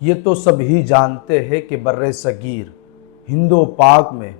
یہ تو سب ہی جانتے ہیں کہ بر صغیر ہند و پاک میں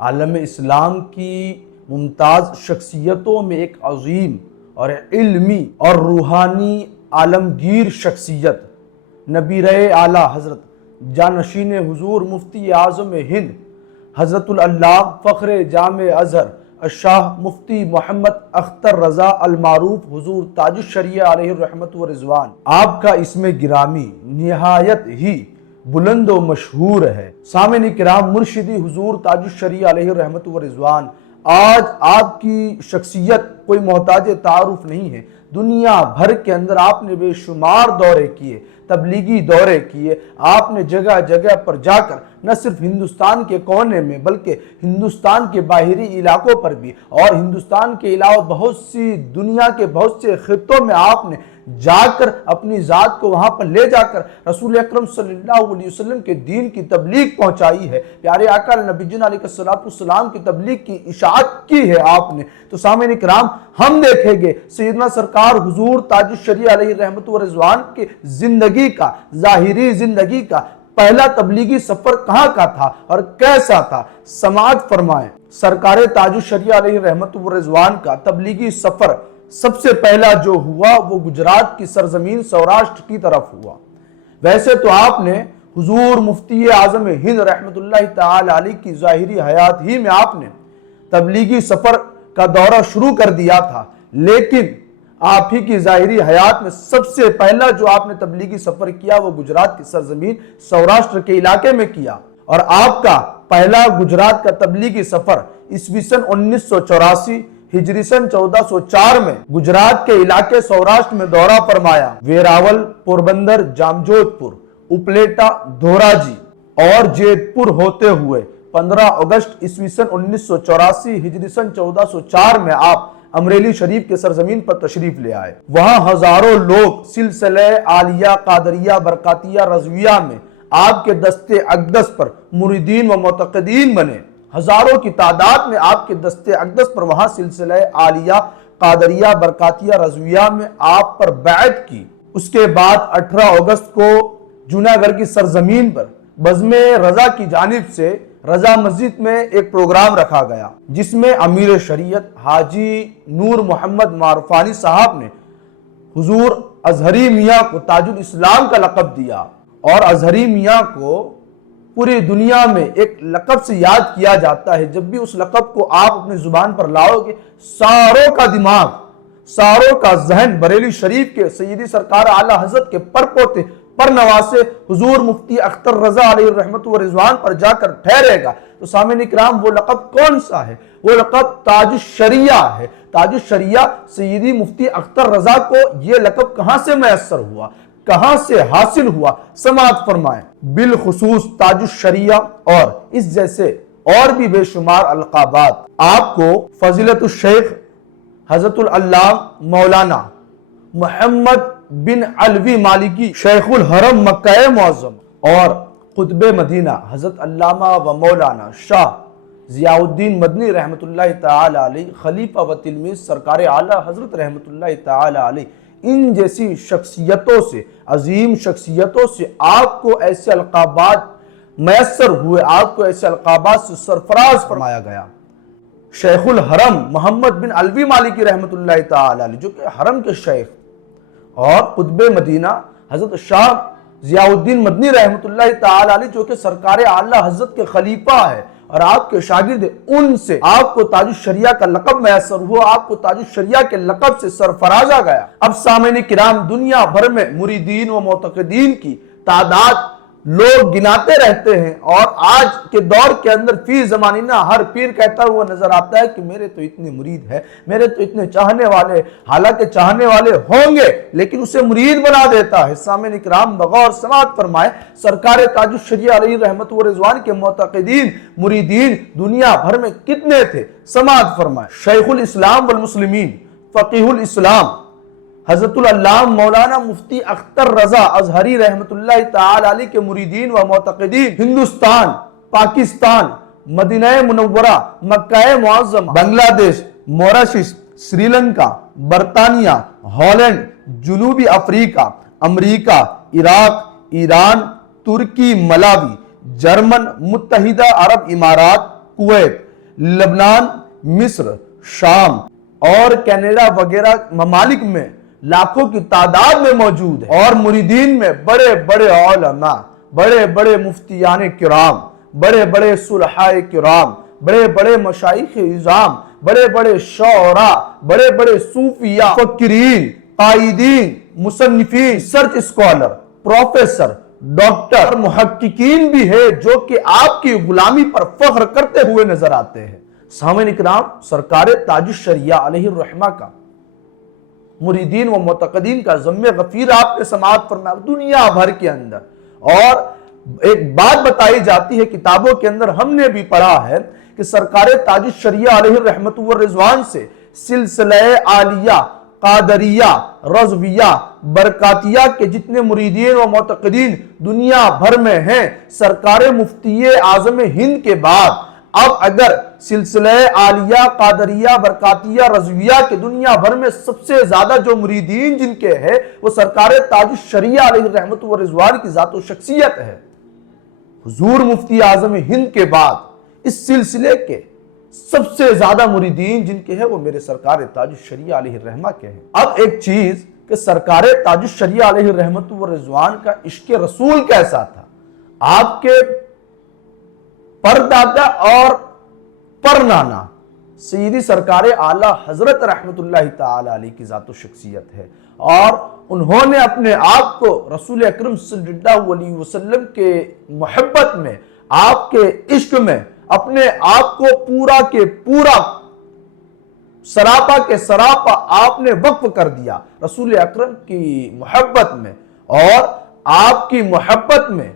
عالم اسلام کی ممتاز شخصیتوں میں ایک عظیم اور علمی اور روحانی عالمگیر شخصیت نبی اعلیٰ حضرت جانشین حضور مفتی اعظم ہند حضرت العلامہ فخر جامع ازہر الشاہ مفتی محمد اختر رضا المعروف حضور تاج الشریعہ علیہ الرحمت و رضوان آپ کا اسم گرامی نہایت ہی بلند و مشہور ہے۔ سامعین کرام، مرشدی حضور تاج الشریعہ علیہ الرحمت و رضوان، آج آپ کی شخصیت کوئی محتاج تعارف نہیں ہے۔ دنیا بھر کے اندر آپ نے بے شمار دورے کیے، تبلیغی دورے کیے، آپ نے جگہ جگہ پر جا کر نہ صرف ہندوستان کے کونے میں بلکہ ہندوستان کے باہری علاقوں پر بھی اور ہندوستان کے علاوہ بہت سی دنیا کے بہت سے خطوں میں آپ نے جا کر اپنی ذات کو وہاں پر لے جا کر رسول اکرم صلی اللہ علیہ وسلم کے دین کی تبلیغ پہنچائی ہے۔ پیارے آقا نبی جن علیہ السلام کی تبلیغ کی اشاعت کی ہے آپ نے۔ تو سامعین کرام، ہم دیکھیں گے سیدنا سرکار حضور تاج الشریعہ علیہ رحمت و رضوان کی زندگی کا، ظاہری زندگی کا پہلا تبلیغی سفر کہاں کا تھا اور کیسا تھا۔ سماعت فرمائیں، سرکار تاج الشریعہ علیہ رحمت و رضوان کا تبلیغی سفر سب سے پہلا جو ہوا وہ گجرات کی سرزمین سوراشٹر کی طرف ہوا۔ ویسے تو آپ نے حضور مفتی اعظم ہند رحمت اللہ تعالی علیہ کی ظاہری حیات ہی میں آپ نے تبلیغی سفر کا دورہ شروع کر دیا تھا، لیکن آپ ہی کی ظاہری حیات میں سب سے پہلا جو آپ نے تبلیغی سفر کیا وہ گجرات کی سرزمین سوراشٹر کے علاقے میں کیا، اور آپ کا پہلا گجرات کا تبلیغی سفر عیسوی سن 1984 ہجری سن 1404 میں گجرات کے علاقے سوراشٹر میں دورہ فرمایا۔ ویراول، پوربندر، جام جوت پور، اپلیٹا، دھوراجی اور جیت پور ہوتے ہوئے 15 اگست عیسوی سن 1984 ہجری سن 1404 میں آپ امریلی شریف کے سرزمین پر تشریف لے آئے۔ وہاں ہزاروں لوگ سلسلہ عالیہ قادریہ برکاتیہ رضویہ میں آپ کے دستے اقدس پر مریدین و معتقدین بنے۔ ہزاروں کی تعداد میں آپ کے دستے اقدس پر وہاں سلسلہ عالیہ قادریہ برکاتیہ رضویہ میں آپ پر بیعت کی۔ اس کے بعد 18 اگست کو جوناگڑھ کی سرزمین پر بزم رضا کی جانب سے رضا مسجد میں ایک پروگرام رکھا گیا، جس میں امیر شریعت حاجی نور محمد معرفانی صاحب نے حضور ازہری میاں کو تاج الاسلام کا لقب دیا، اور ازہری میاں کو پوری دنیا میں ایک لقب سے یاد کیا جاتا ہے۔ جب بھی اس لقب کو آپ اپنی زبان پر لاؤ گے، ساروں کا دماغ، ساروں کا ذہن بریلی شریف کے سیدی سرکار اعلیٰ حضرت کے پر پوتے پر نواسے حضور مفتی اختر رضا علیہ الرحمت و رضوان پر جا کر ٹھہرے گا۔ تو سامعین کرام، وہ لقب کون سا ہے؟ وہ لقب تاج الشریعہ ہے۔ تاج الشریعہ سیدی مفتی اختر رضا کو یہ لقب کہاں سے میسر ہوا، کہاں سے حاصل ہوا؟ سماعت فرمائیں۔ بالخصوص تاج الشریعہ اور اس جیسے اور بھی بے شمار القابات آپ کو فضیلت الشیخ حضرت العلامہ مولانا محمد بن علوی مالکی شیخ الحرم مکہ معظم اور قطب مدینہ حضرت علامہ و مولانا شاہ ضیاء الدین مدنی رحمت اللہ تعالی علیہ خلیفہ و تلمیذ سرکار اعلیٰ حضرت رحمت اللہ تعالی علیہ، ان جیسی شخصیتوں سے، عظیم شخصیتوں سے آپ کو ایسے القابات میسر ہوئے، آپ کو ایسے القابات سے سرفراز فرمایا گیا۔ شیخ الحرم محمد بن علوی مالکی رحمت اللہ تعالی علیہ، جو کہ حرم کے شیخ، اور قطب مدینہ حضرت شاہ ضیاء الدین مدنی رحمت اللہ تعالی علیہ، جو کہ سرکار اعلیٰ حضرت کے خلیفہ ہے اور آپ کے شاگرد، ان سے آپ کو تاج الشریعہ کا لقب میسر ہوا، آپ کو تاج الشریعہ کے لقب سے سرفرازا گیا۔ اب سامعین کرام، دنیا بھر میں مریدین و معتقدین کی تعداد لوگ گناتے رہتے ہیں، اور آج کے دور کے اندر فی زمانہ ہر پیر کہتا ہوا نظر آتا ہے کہ میرے تو اتنے مرید ہیں، میرے تو اتنے چاہنے والے، حالانکہ چاہنے والے ہوں گے لیکن اسے مرید بنا دیتا ہے۔ سامعین کرام، بغور سماعت فرمائے، سرکار تاج الشریعہ علیہ رحمت و رضوان کے معتقدین مریدین دنیا بھر میں کتنے تھے؟ سماعت فرمائے۔ شیخ الاسلام والمسلمین، فقیہ الاسلام حضرت العلامہ مولانا مفتی اختر رضا ازہری رحمت اللہ تعالی علیہ کے مریدین و معتقدین ہندوستان، پاکستان، مدینہ منورہ، مکہ معظمہ، بنگلہ دیش، موریشس، سری لنکا، برطانیہ، ہالینڈ، جنوبی افریقہ، امریکہ، عراق، ایران، ترکی، ملاوی، جرمن، متحدہ عرب امارات، کویت، لبنان، مصر، شام اور کینیڈا وغیرہ ممالک میں لاکھوں کی تعداد میں موجود ہے، اور مریدین میں بڑے بڑے علماء، بڑے بڑے مفتیان کرام، بڑے بڑے صلحاء کرام، بڑے بڑے مشائخ اعظام، بڑے بڑے شعراء، بڑے بڑے صوفیاء، مفکرین، قائدین، مصنفین، ریسرچ اسکالر، پروفیسر، ڈاکٹر اور محققین بھی ہے جو کہ آپ کی غلامی پر فخر کرتے ہوئے نظر آتے ہیں۔ سامعین اکرام، سرکار تاج الشریعہ علیہ الرحمہ کا مریدین و معتقدین کا ضم غفیر آپ نے سماعت فرمایا دنیا بھر کے اندر، اور ایک بات بتائی جاتی ہے کتابوں کے اندر، ہم نے بھی پڑھا ہے کہ سرکار تاج الشریعہ علیہ الرحمت والرضوان سے سلسلہ عالیہ، قادریہ، رضویہ، برکاتیہ کے جتنے مریدین و معتقدین دنیا بھر میں ہیں، سرکار مفتی اعظم ہند کے بعد اب اگر سلسلہ عالیہ، قادریہ، برکاتیہ، رضویہ کے دنیا بھر میں سب سے زیادہ جو مریدین جن کے ہیں وہ سرکار تاج الشریعہ علیہ الرحمت والرضوان کی ذات و شخصیت ہے۔ حضور مفتی اعظم ہند کے بعد اس سلسلے کے سب سے زیادہ مریدین جن کے ہیں وہ میرے سرکار تاج الشریعہ علیہ الرحمہ کے ہیں۔ اب ایک چیز کہ سرکار تاج الشریعہ علیہ الرحمت والرضوان کا عشق رسول کیسا تھا، آپ کے پردادا اور پرنانا سیدی سرکار اعلی حضرت رحمت اللہ تعالی علیہ کی ذات و شخصیت ہے، اور انہوں نے اپنے آپ کو رسول اکرم صلی اللہ علیہ وسلم کے محبت میں، آپ کے عشق میں اپنے آپ کو پورا کے پورا، سراپا کے سراپا آپ نے وقف کر دیا رسول اکرم کی محبت میں، اور آپ کی محبت میں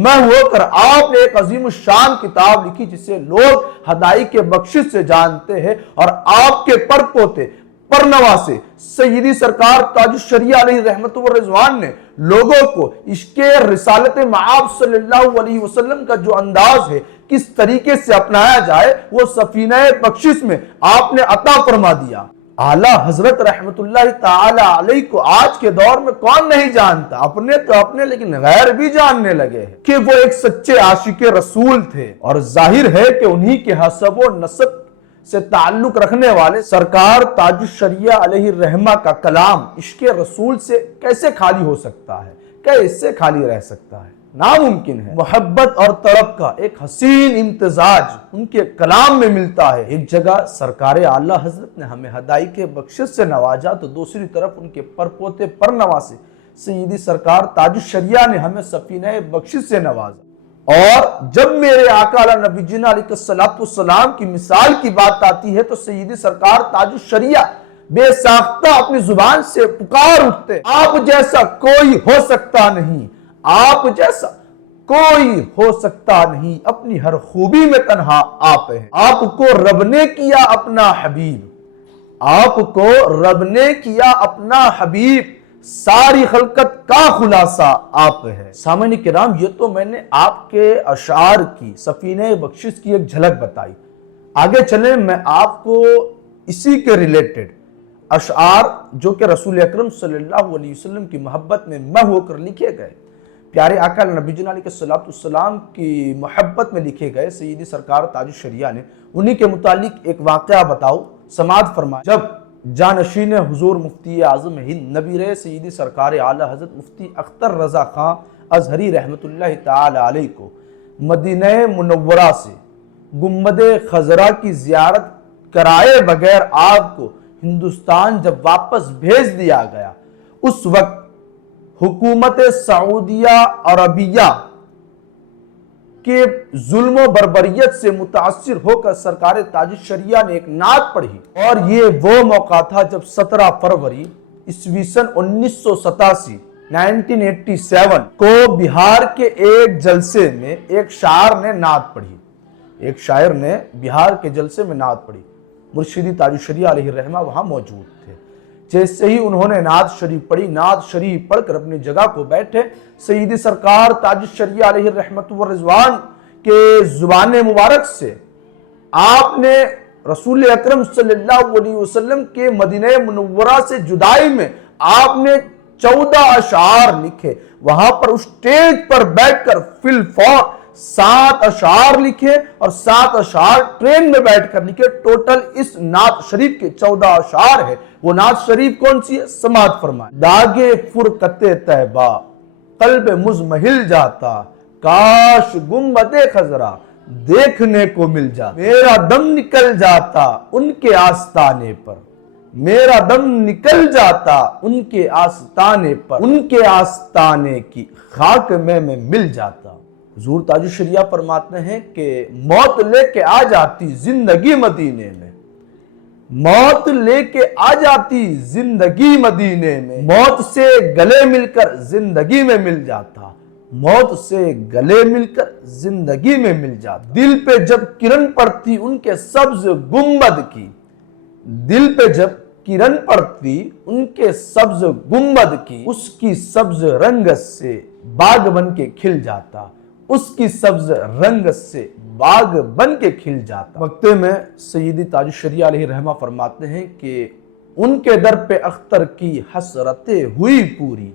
میں ہو کر آپ نے ایک عظیم الشان کتاب لکھی جسے لوگ ہدائی کے بخشش سے جانتے ہیں، اور آپ کے پر پوتے پرنوا سے سیدی سرکار تاج الشریعہ علیہ رحمت والرضوان نے لوگوں کو عشق رسالت مآب صلی اللہ علیہ وسلم کا جو انداز ہے کس طریقے سے اپنایا جائے وہ سفینہ بخشش میں آپ نے عطا فرما دیا۔ اعلیٰ حضرت رحمت اللہ تعالی علیہ کو آج کے دور میں کون نہیں جانتا، اپنے تو اپنے لیکن غیر بھی جاننے لگے ہیں کہ وہ ایک سچے عاشق رسول تھے، اور ظاہر ہے کہ انہی کے حسب و نسب سے تعلق رکھنے والے سرکار تاج الشریعہ علیہ الرحمہ کا کلام عشق رسول سے کیسے خالی ہو سکتا ہے، کیسے خالی رہ سکتا ہے، ناممکن ہے۔ محبت اور طرب کا ایک حسین امتزاج ان کے کلام میں ملتا ہے۔ ایک جگہ سرکار اعلیٰ حضرت نے ہمیں ہدائی کے بخشش سے نوازا تو دوسری طرف ان کے پرپوتے پرنوا سے سیدی سرکار تاج الشریعہ نے ہمیں سفینہ بخشش سے نوازا۔ اور جب میرے آقا علی نبی جنا علیہ السلام کی مثال کی بات آتی ہے تو سیدی سرکار تاج الشریعہ بے ساختہ اپنی زبان سے پکار اٹھتے، آپ جیسا کوئی ہو سکتا نہیں، آپ جیسا کوئی ہو سکتا نہیں، اپنی ہر خوبی میں تنہا آپ ہیں، آپ کو رب نے کیا اپنا حبیب، آپ کو رب نے کیا اپنا حبیب، ساری خلقت کا خلاصہ آپ ہے۔ سامعین کرام، یہ تو میں نے آپ کے اشعار کی سفینہ بخشش کی ایک جھلک بتائی، آگے چلیں میں آپ کو اسی کے ریلیٹڈ اشعار جو کہ رسول اکرم صلی اللہ علیہ وسلم کی محبت میں مہ ہو کر لکھے گئے، پیارے آقا نبی جنا علیہ السلام کی محبت میں لکھے گئے سیدی سرکار تاج الشریعہ نے، انہی کے متعلق ایک واقعہ بتاؤ، سماعت فرمائے۔ جب جانشین حضور مفتی اعظم ہند نبی سیدی سرکار اعلی حضرت مفتی اختر رضا خان ازہری رحمت اللہ تعالی علیہ کو مدینہ منورہ سے گنبد خضرا کی زیارت کرائے بغیر آپ کو ہندوستان جب واپس بھیج دیا گیا، اس وقت حکومت سعودیہ عربیہ کے ظلم و بربریت سے متاثر ہو کر سرکار تاج الشریعہ نے ایک نعت پڑھی، اور یہ وہ موقع تھا جب 17 فروری عیسوی سن 1987 کو بہار کے ایک جلسے میں ایک شاعر نے نعت پڑھی، ایک شاعر نے بہار کے جلسے میں نعت پڑھی، مرشدی تاج الشریعہ علیہ الرحمہ وہاں موجود تھے۔ جیسے ہی انہوں نے نعت شریف پڑھی، نعت شریف پڑھ کر اپنی جگہ کو بیٹھے، سیدی سرکار تاج الشریعہ علیہ الرحمت والرضوان کے زبان مبارک سے آپ نے رسول اکرم صلی اللہ علیہ وسلم کے مدینہ منورہ سے جدائی میں آپ نے 14 اشعار لکھے، وہاں پر اس اسٹیج پر بیٹھ کر فی الفور 7 اشعار لکھے اور 7 اشعار ٹرین میں بیٹھ کر لکھے۔ ٹوٹل اس نعت شریف کے 14 اشعار ہے۔ وہ نعت شریف کون سی ہے؟ سماعت فرمائیں۔ داغے فرقت طیبہ قلب مزمحل جاتا، کاش گنبد خضرا دیکھنے کو مل جاتا۔ میرا دم نکل جاتا ان کے آستانے پر، میرا دم نکل جاتا ان کے آستانے پر، ان کے آستانے کی خاک میں مل جاتا۔ حضور تاج الشریعہ فرماتے ہیں کہ موت لے کے آ جاتی زندگی مدینے میں، موت لے کے آ جاتی زندگی مدینے میں، موت سے گلے مل کر زندگی میں مل جاتا، موت سے گلے مل کر زندگی میں مل جاتا۔ دل پہ جب کرن پڑتی ان کے سبز گنبد کی، دل پہ جب کرن پڑتی ان کے سبز گنبد کی، اس کی سبز رنگت سے باغ بن کے کھل جاتا، اس کی سبز رنگت سے باغ بن کے کھل جاتا۔ وقتے میں سیدی تاج الشریعہ علیہ رحمہ فرماتے ہیں کہ ان کے در پہ اختر کی حسرتیں ہوئی پوری،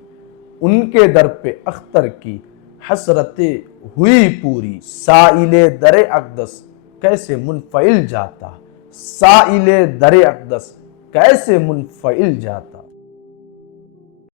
ان کے در پہ اختر کی حسرتیں ہوئی پوری، سائل در اقدس کیسے منفعل جاتا، سائل در اقدس کیسے منفعل جاتا۔